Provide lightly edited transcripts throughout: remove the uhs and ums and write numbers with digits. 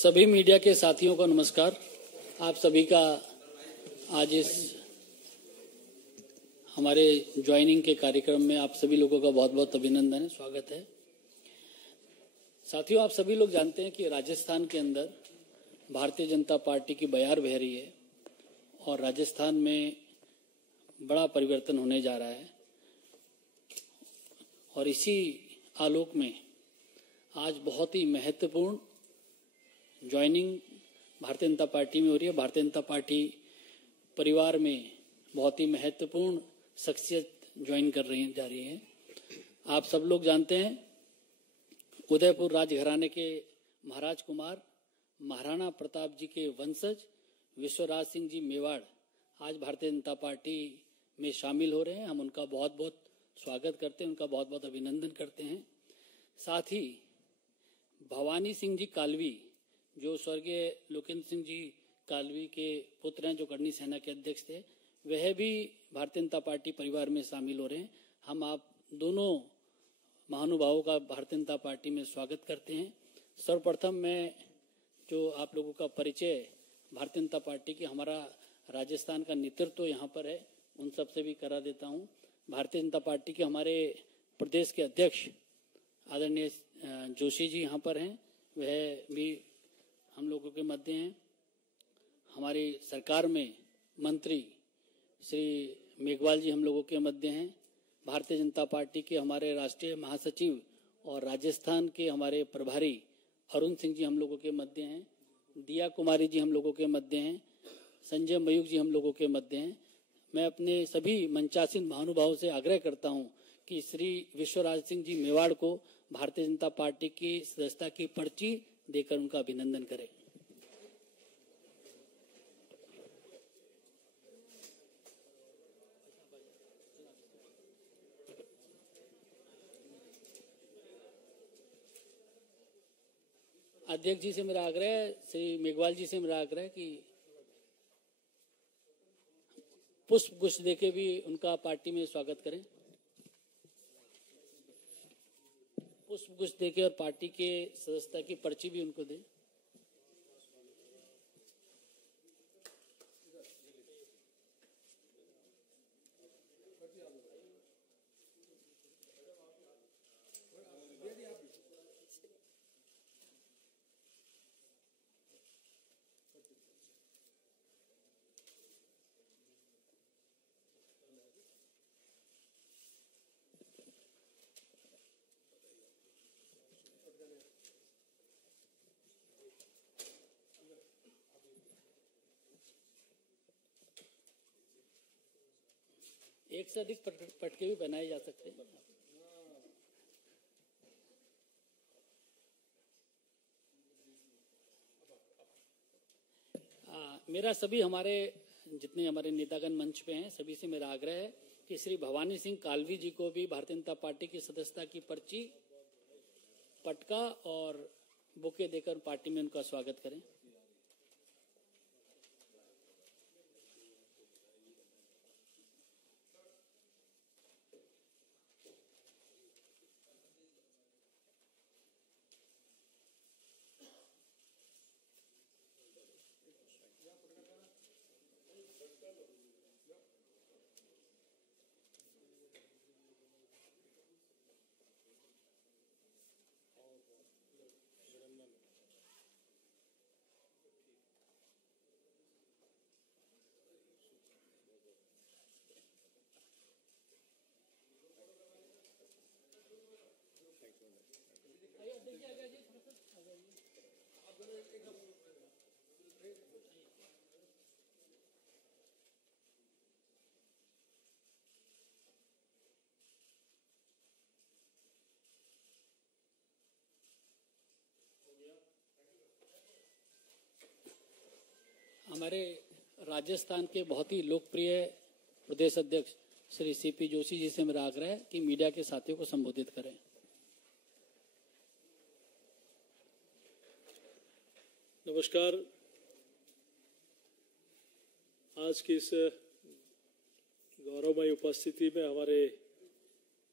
सभी मीडिया के साथियों को नमस्कार। आप सभी का आज इस हमारे ज्वाइनिंग के कार्यक्रम में आप सभी लोगों का बहुत बहुत अभिनंदन है, स्वागत है। साथियों, आप सभी लोग जानते हैं कि राजस्थान के अंदर भारतीय जनता पार्टी की बयार बह रही है और राजस्थान में बड़ा परिवर्तन होने जा रहा है। और इसी आलोक में आज बहुत ही महत्वपूर्ण ज्वाइनिंग भारतीय जनता पार्टी में हो रही है। भारतीय जनता पार्टी परिवार में बहुत ही महत्वपूर्ण शख्सियत ज्वाइन कर जा रही है। आप सब लोग जानते हैं, उदयपुर राजघराने के महाराज कुमार महाराणा प्रताप जी के वंशज विश्वराज सिंह जी मेवाड़ आज भारतीय जनता पार्टी में शामिल हो रहे हैं। हम उनका बहुत बहुत स्वागत करते हैं, उनका बहुत बहुत अभिनंदन करते हैं। साथ ही भवानी सिंह जी कालवी, जो स्वर्गीय लोकेंद्र सिंह जी कालवी के पुत्र हैं, जो करनी सेना के अध्यक्ष थे, वह भी भारतीय जनता पार्टी परिवार में शामिल हो रहे हैं। हम आप दोनों महानुभावों का भारतीय जनता पार्टी में स्वागत करते हैं। सर्वप्रथम मैं जो आप लोगों का परिचय भारतीय जनता पार्टी की, हमारा राजस्थान का नेतृत्व यहाँ पर है, उन सब से भी करा देता हूँ। भारतीय जनता पार्टी के हमारे प्रदेश के अध्यक्ष आदरणीय जोशी जी यहाँ पर हैं, वह भी हम लोगों के मध्य हैं। हमारी सरकार में मंत्री श्री मेघवाल जी हम लोगों के मध्य हैं। भारतीय जनता पार्टी के हमारे राष्ट्रीय महासचिव और राजस्थान के हमारे प्रभारी अरुण सिंह जी हम लोगों के मध्य हैं। दिया कुमारी जी हम लोगों के मध्य हैं। संजय मयूख जी हम लोगों के मध्य हैं। मैं अपने सभी मंचासीन महानुभावों से आग्रह करता हूं कि श्री विश्वराज सिंह जी मेवाड़ को भारतीय जनता पार्टी की सदस्यता की पर्ची देकर उनका अभिनंदन करें। अध्यक्ष जी से मेरा आग्रह, श्री मेघवाल जी से मेरा आग्रह कि पुष्प गुच्छ देके भी उनका पार्टी में स्वागत करें। पुष्प गुच्छ देके और पार्टी के सदस्यता की पर्ची भी उनको दें। एक से अधिक पटके भी बनाए जा सकते हैं। मेरा सभी हमारे जितने हमारे नेतागण मंच पे हैं, सभी से मेरा आग्रह है कि श्री भवानी सिंह कालवी जी को भी भारतीय जनता पार्टी की सदस्यता की पर्ची, पटका और बुके देकर पार्टी में उनका स्वागत करें। हमारे राजस्थान के बहुत ही लोकप्रिय प्रदेश अध्यक्ष श्री सीपी जोशी जी से मेरा आग्रह है कि मीडिया के साथियों को संबोधित करें। नमस्कार। आज की इस गौरवमयी उपस्थिति में हमारे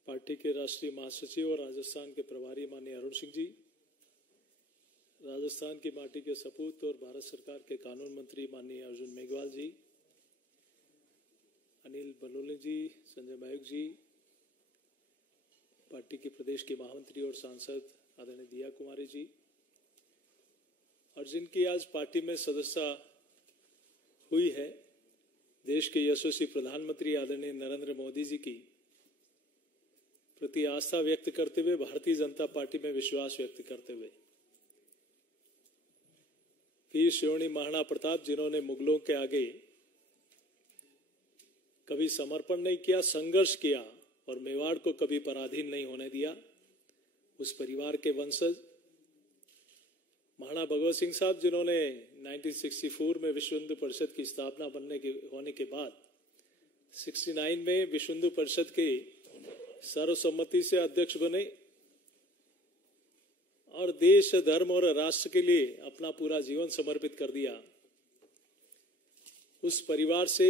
पार्टी के राष्ट्रीय महासचिव और राजस्थान के प्रभारी माननीय अरुण सिंह जी, राजस्थान की माटी के सपूत और भारत सरकार के कानून मंत्री माननीय अर्जुन मेघवाल जी, अनिल बनोले जी, संजय मयूख जी, पार्टी के प्रदेश के महामंत्री और सांसद आदरणीय दिया कुमारी जी, और जिनकी आज पार्टी में सदस्यता हुई है, देश के यशस्वी प्रधानमंत्री आदरणीय नरेंद्र मोदी जी की प्रति आस्था व्यक्त करते हुए, भारतीय जनता पार्टी में विश्वास व्यक्त करते हुए, वीर शिरोमणि महाराणा प्रताप जिन्होंने मुगलों के आगे कभी समर्पण नहीं किया, संघर्ष किया और मेवाड़ को कभी पराधीन नहीं होने दिया, उस परिवार के वंशज महाराणा भगवत सिंह साहब जिन्होंने 1964 में विश्व हिंदू परिषद की स्थापना होने के बाद 69 में विश्व हिंदू परिषद के सर्वसम्मति से अध्यक्ष बने और देश, धर्म और राष्ट्र के लिए अपना पूरा जीवन समर्पित कर दिया। उस परिवार से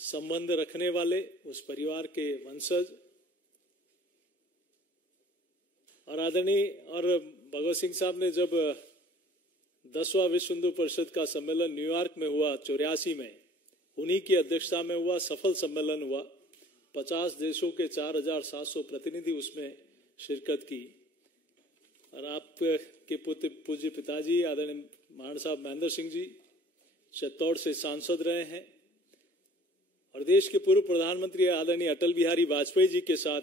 संबंध रखने वाले, उस परिवार के वंशज और आदरणीय और भगवत सिंह साहब ने जब 10वां विश्व हिंदू परिषद का सम्मेलन न्यूयॉर्क में हुआ 84 में, उन्हीं की अध्यक्षता में हुआ सफल सम्मेलन हुआ। 50 देशों के 4700 प्रतिनिधि उसमें शिरकत की और आपके पूज्य पिताजी आदरणीय महाराणा साहब महेंद्र सिंह जी चित्तौड़ से सांसद रहे हैं और देश के पूर्व प्रधानमंत्री आदरणीय अटल बिहारी वाजपेयी जी के साथ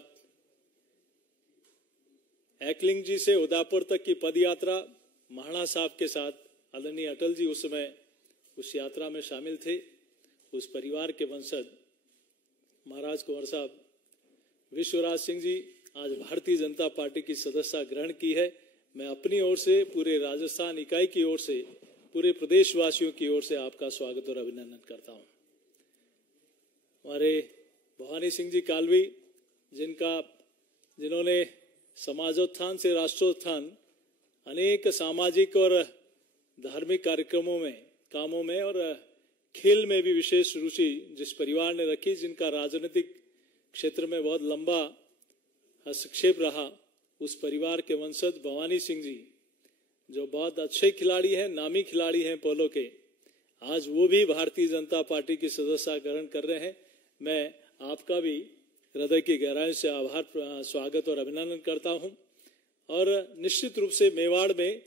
एकलिंग जी से उदयपुर तक की पद यात्रा महाराणा साहब के साथ आदरणीय अटल जी उस समय उस यात्रा में शामिल थे। उस परिवार के वंशज महाराज कुंवर साहब विश्वराज सिंह जी आज भारतीय जनता पार्टी की सदस्यता ग्रहण की है। मैं अपनी ओर से, पूरे राजस्थान इकाई की ओर से, पूरे प्रदेशवासियों की ओर से आपका स्वागत और अभिनंदन करता हूं। हमारे भवानी सिंह जी कालवी जिन्होंने समाजोत्थान से राष्ट्रोत्थान, अनेक सामाजिक और धार्मिक कार्यक्रमों में, कामों में और खेल में भी विशेष रुचि जिस परिवार ने रखी, जिनका राजनीतिक क्षेत्र में बहुत लंबा हस्तक्षेप रहा, उस परिवार के वंशज भवानी सिंह जी जो बहुत अच्छे खिलाड़ी हैं, नामी खिलाड़ी हैं पोलो के, आज वो भी भारतीय जनता पार्टी की सदस्यता ग्रहण कर रहे हैं। मैं आपका भी हृदय की गहराई से आभार, स्वागत और अभिनंदन करता हूं। और निश्चित रूप से मेवाड़ में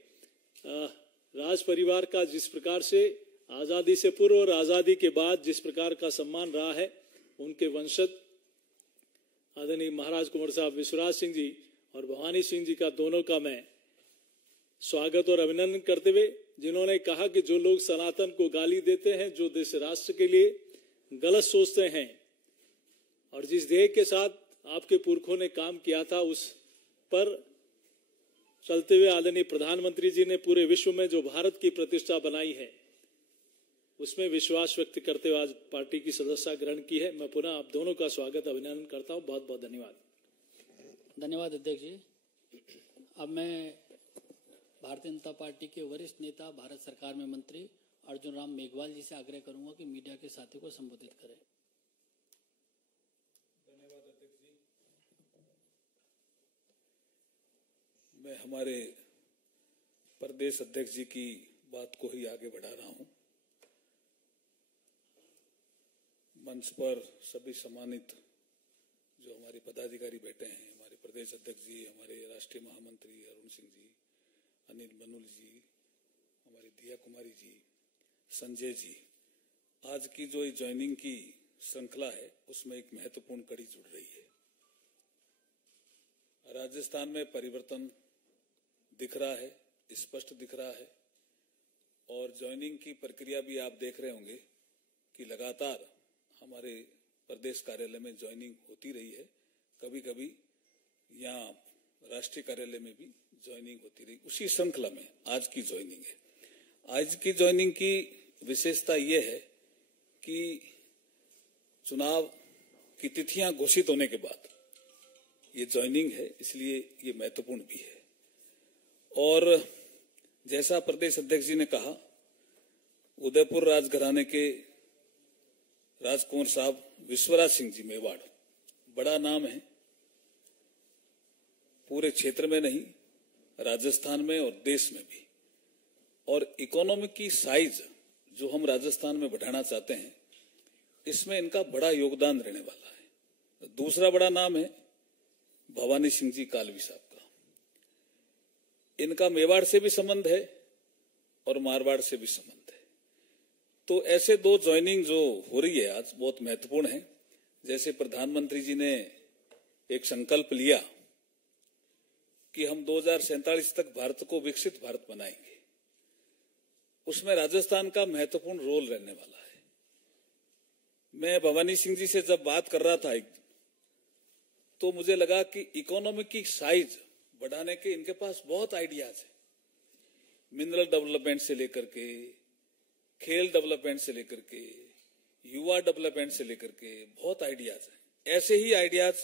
राज परिवार का जिस प्रकार से आजादी से पूर्व और आजादी के बाद जिस प्रकार का सम्मान रहा है, उनके वंशज आदरणीय महाराज कुंवर साहब विश्वराज सिंह जी और भवानी सिंह जी का, दोनों का मैं स्वागत और अभिनंदन करते हुए, जिन्होंने कहा कि जो लोग सनातन को गाली देते हैं, जो देश राष्ट्र के लिए गलत सोचते हैं और जिस ध्येय के साथ आपके पुरखों ने काम किया था, उस पर चलते हुए आदरणीय प्रधानमंत्री जी ने पूरे विश्व में जो भारत की प्रतिष्ठा बनाई है, उसमें विश्वास व्यक्त करते हुए आज पार्टी की सदस्यता ग्रहण की है। मैं पुनः आप दोनों का स्वागत अभिनंदन करता हूं। बहुत बहुत धन्यवाद। धन्यवाद अध्यक्ष जी। अब मैं भारतीय जनता पार्टी के वरिष्ठ नेता, भारत सरकार में मंत्री अर्जुन राम मेघवाल जी से आग्रह करूंगा कि मीडिया के साथियों को संबोधित करें। धन्यवाद अध्यक्ष जी। मैं हमारे प्रदेश अध्यक्ष जी की बात को ही आगे बढ़ा रहा हूं। मंच पर सभी सम्मानित जो हमारे पदाधिकारी बैठे हैं, हमारे प्रदेश अध्यक्ष जी, हमारे राष्ट्रीय महामंत्री अरुण सिंह जी, अनिल बनोल जी, हमारी दिया कुमारी जी, संजय जी, आज की जो ज्वाइनिंग की श्रृंखला है उसमें एक महत्वपूर्ण कड़ी जुड़ रही है। राजस्थान में परिवर्तन दिख रहा है, स्पष्ट दिख रहा है और ज्वाइनिंग की प्रक्रिया भी आप देख रहे होंगे कि लगातार हमारे प्रदेश कार्यालय में ज्वाइनिंग होती रही है। कभी कभी यहाँ राष्ट्रीय कार्यालय में भी ज्वाइनिंग होती रही। उसी श्रृंखला में आज की ज्वाइनिंग है। आज की ज्वाइनिंग की विशेषता यह है कि चुनाव की तिथियां घोषित होने के बाद ये ज्वाइनिंग है, इसलिए ये महत्वपूर्ण भी है। और जैसा प्रदेश अध्यक्ष जी ने कहा, उदयपुर राजघराने के राजकुंवर साहब विश्वराज सिंह जी मेवाड़ बड़ा नाम है, पूरे क्षेत्र में नहीं, राजस्थान में और देश में भी। और इकोनॉमी की साइज जो हम राजस्थान में बढ़ाना चाहते हैं, इसमें इनका बड़ा योगदान रहने वाला है। दूसरा बड़ा नाम है भवानी सिंह जी कालवी साहब का। इनका मेवाड़ से भी संबंध है और मारवाड़ से भी संबंध है। तो ऐसे दो ज्वाइनिंग जो हो रही है आज बहुत महत्वपूर्ण है। जैसे प्रधानमंत्री जी ने एक संकल्प लिया कि हम 2047 तक भारत को विकसित भारत बनाएंगे, उसमें राजस्थान का महत्वपूर्ण रोल रहने वाला है। मैं भवानी सिंह जी से जब बात कर रहा था एक दिन, तो मुझे लगा कि इकोनॉमी की साइज बढ़ाने के इनके पास बहुत आइडियाज है। मिनरल डेवलपमेंट से लेकर के, खेल डेवलपमेंट से लेकर के, युवा डेवलपमेंट से लेकर के बहुत आइडियाज हैं। ऐसे ही आइडियाज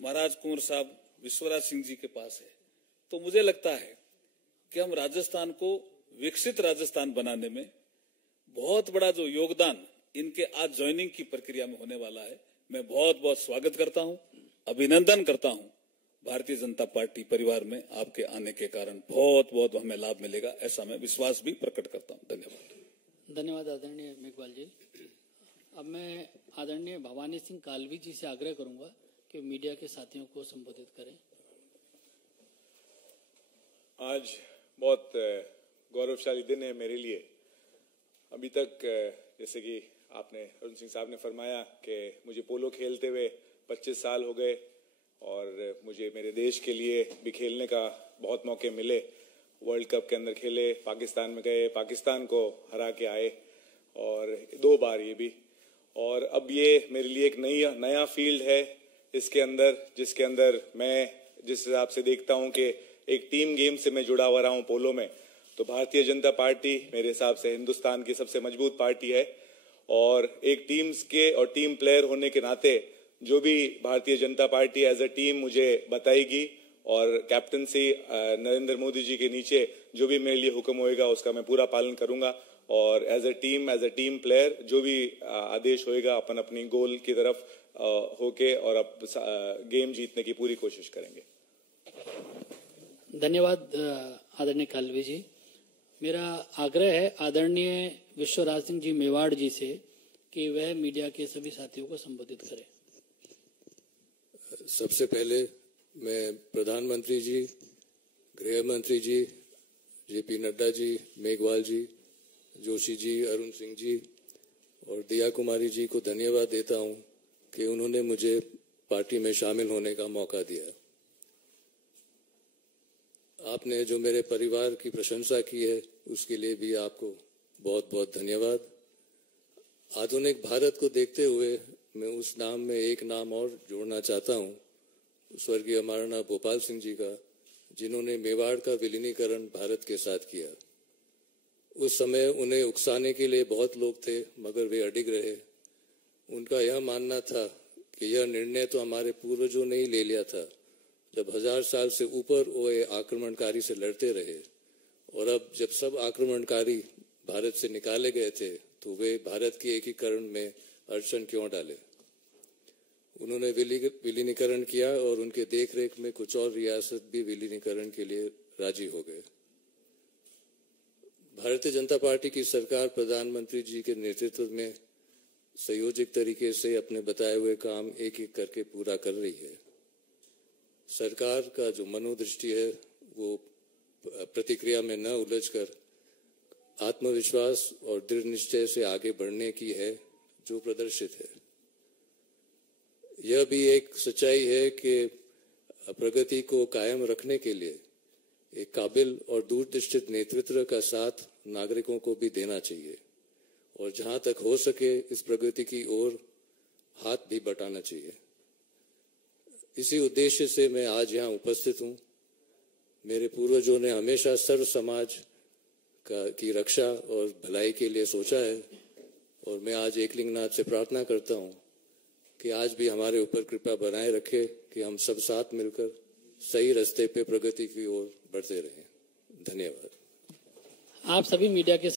महाराज कुंवर साहब विश्वराज सिंह जी के पास है। तो मुझे लगता है कि हम राजस्थान को विकसित राजस्थान बनाने में बहुत बड़ा जो योगदान इनके आज ज्वाइनिंग की प्रक्रिया में होने वाला है, मैं बहुत बहुत स्वागत करता हूं, अभिनंदन करता हूं। भारतीय जनता पार्टी परिवार में आपके आने के कारण बहुत बहुत हमें लाभ मिलेगा, ऐसा मैं विश्वास भी प्रकट करता हूं। धन्यवाद। धन्यवाद आदरणीय मेघवाल जी। अब मैं आदरणीय भवानी सिंह कालवी जी से आग्रह करूंगा कि मीडिया के साथियों को संबोधित करें। आज बहुत गौरवशाली दिन है मेरे लिए। अभी तक जैसे कि आपने अरुण सिंह साहब ने फरमाया कि मुझे पोलो खेलते हुए 25 साल हो गए और मुझे मेरे देश के लिए भी खेलने का बहुत मौके मिले। वर्ल्ड कप के अंदर खेले, पाकिस्तान में गए, पाकिस्तान को हरा के आए और 2 बार ये भी। और अब ये मेरे लिए एक नया फील्ड है इसके अंदर, जिसके अंदर मैं जिस हिसाब से देखता हूं कि एक टीम गेम से मैं जुड़ा हुआ रहा हूं पोलो में, तो भारतीय जनता पार्टी मेरे हिसाब से हिंदुस्तान की सबसे मजबूत पार्टी है। और एक टीम्स के और टीम प्लेयर होने के नाते जो भी Bharatiya Janata party as a team मुझे बताएगी और कैप्टनसी नरेंद्र मोदी जी के नीचे जो भी मेरे लिए हुक्म होएगा उसका मैं पूरा पालन करूंगा। और एज अ टीम प्लेयर जो भी आदेश होएगा अपन अपनी गोल की तरफ होके और अब गेम जीतने की पूरी कोशिश करेंगे। धन्यवाद आदरणीय कालवी जी। मेरा आग्रह है आदरणीय विश्वराज सिंह जी मेवाड़ जी से कि वह मीडिया के सभी साथियों को संबोधित करें। सबसे पहले मैं प्रधानमंत्री जी, गृह मंत्री जी, जेपी नड्डा जी, मेघवाल जी, जोशी जी, अरुण सिंह जी और दिया कुमारी जी को धन्यवाद देता हूं कि उन्होंने मुझे पार्टी में शामिल होने का मौका दिया। आपने जो मेरे परिवार की प्रशंसा की है उसके लिए भी आपको बहुत बहुत धन्यवाद। आधुनिक भारत को देखते हुए मैं उस नाम में एक नाम और जोड़ना चाहता हूं, स्वर्गीय महाराणा भोपाल सिंह जी का, जिन्होंने मेवाड़ का विलीनीकरण भारत के साथ किया। उस समय उन्हें उकसाने के लिए बहुत लोग थे मगर वे अडिग रहे। उनका यह मानना था कि यह निर्णय तो हमारे पूर्वजों ने ही ले लिया था जब 1000 साल से ऊपर वो आक्रमणकारी से लड़ते रहे, और अब जब सब आक्रमणकारी भारत से निकाले गए थे तो वे भारत के एकीकरण में अड़चन क्यों डाले। उन्होंने विलीनीकरण किया और उनके देखरेख में कुछ और रियासत भी विलीनीकरण के लिए राजी हो गए। भारतीय जनता पार्टी की सरकार प्रधानमंत्री जी के नेतृत्व में संयोजित तरीके से अपने बताए हुए काम एक एक करके पूरा कर रही है। सरकार का जो मनोदृष्टि है वो प्रतिक्रिया में न उलझकर आत्मविश्वास और दृढ़ निश्चय से आगे बढ़ने की है जो प्रदर्शित है। यह भी एक सच्चाई है कि प्रगति को कायम रखने के लिए एक काबिल और दूरदृष्टि नेतृत्व का साथ नागरिकों को भी देना चाहिए और जहां तक हो सके इस प्रगति की ओर हाथ भी बटाना चाहिए। इसी उद्देश्य से मैं आज यहाँ उपस्थित हूँ। मेरे पूर्वजों ने हमेशा सर्व समाज की रक्षा और भलाई के लिए सोचा है और मैं आज एकलिंगनाथ से प्रार्थना करता हूँ कि आज भी हमारे ऊपर कृपा बनाए रखे कि हम सब साथ मिलकर सही रास्ते पे प्रगति की ओर बढ़ते रहें। धन्यवाद। आप सभी मीडिया के